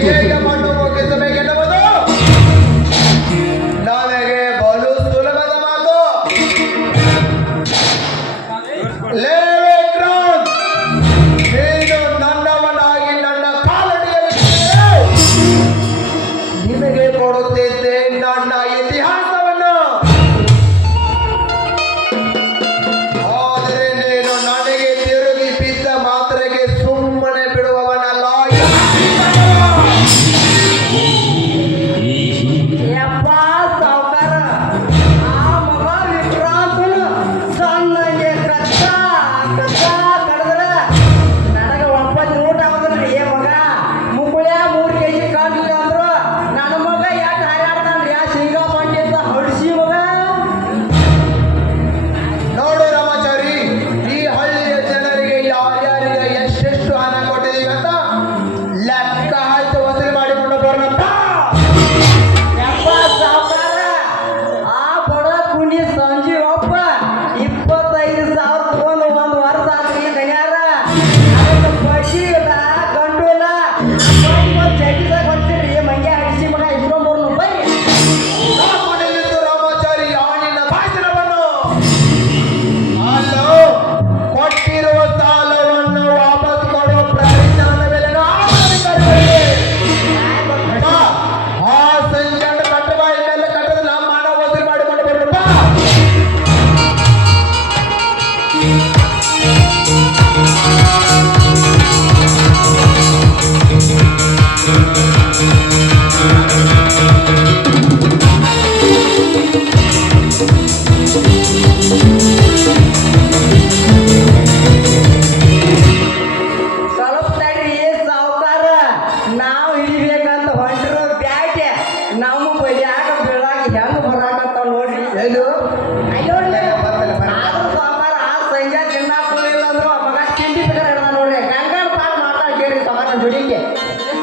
Thank you.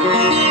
Thank you.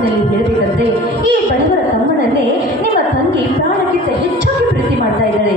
ಮಾತಿನಲ್ಲಿ ಹೇಳಬೇಕಂದ್ರೆ ಈ ಬಡವರ ತಮ್ಮನನ್ನೇ ನಿಮ್ಮ ತಂಗಿ ಪ್ರಾಣಕ್ಕಿಂತ ಹೆಚ್ಚಾಗಿ ಪ್ರೀತಿ ಮಾಡ್ತಾ ಇದ್ದಾಳೆ.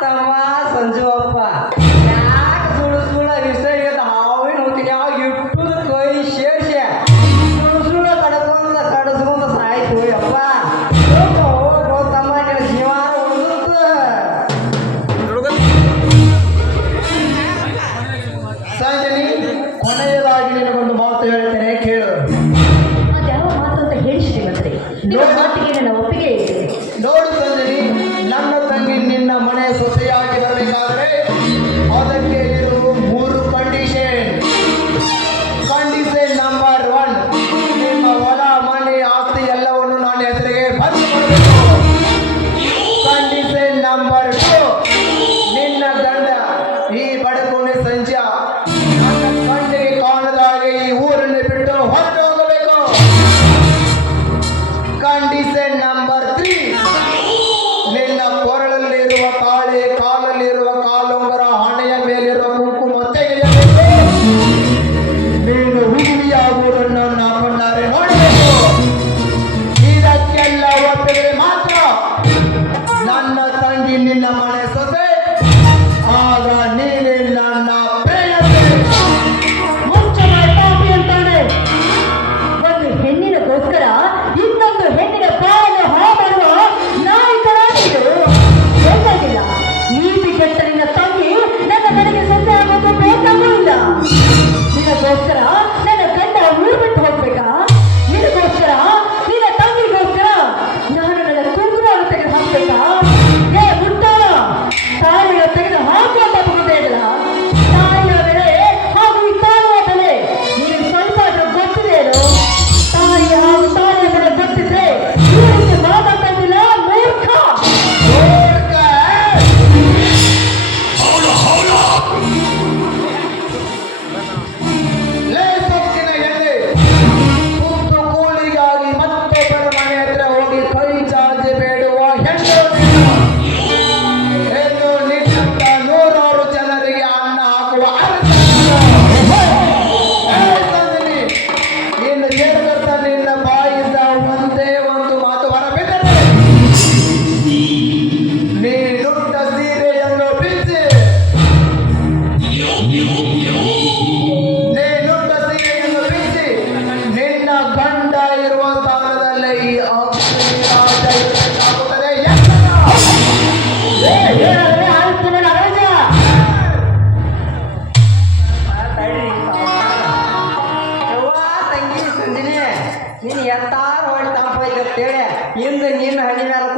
ತಮ್ಮ ಸಂಜುವಪ್ಪ ಯಾಕೆ ಸುಳ್ಳು ಸುಳ್ಳು ವಿಷಯ ಹಾವಿನ ಹೊತ್ತಿಗೆ ಯಾವಾಗ ಇಟ್ಟು ಎತ್ತಾರು ಹೊಡಿತಾಪ ಈಗ ಅಂತೇಳಿ ಹಿಂದೆ ನೀನು ಹಣಿ ಮೇಲೆ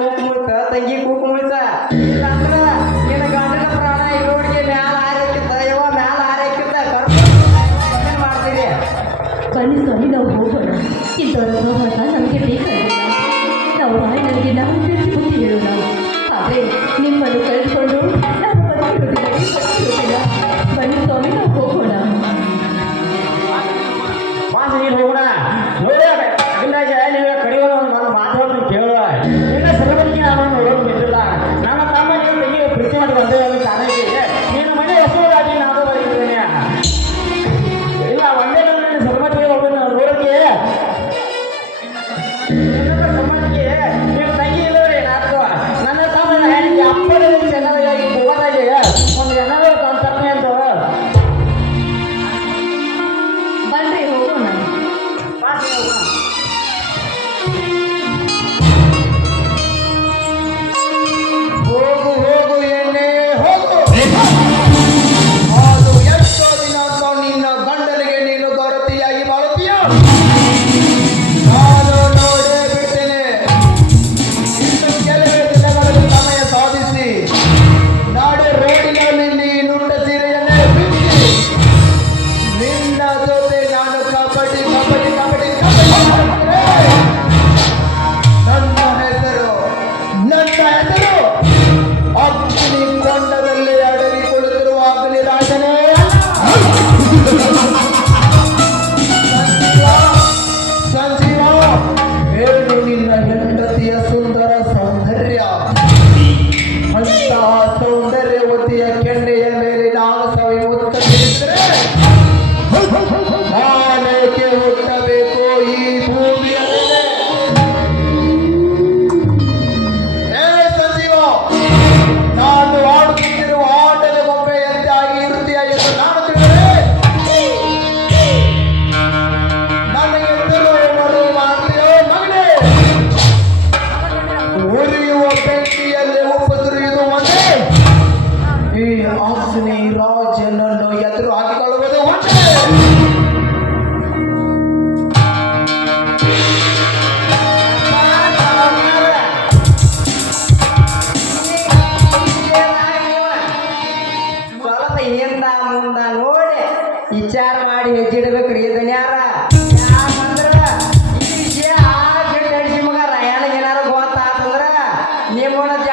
নিয়ে মনে যে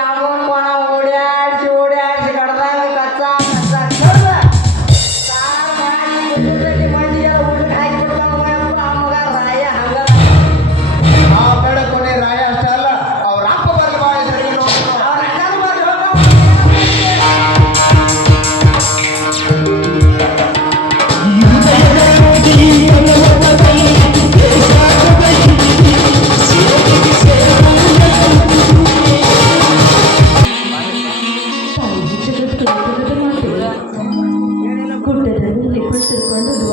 是混沌的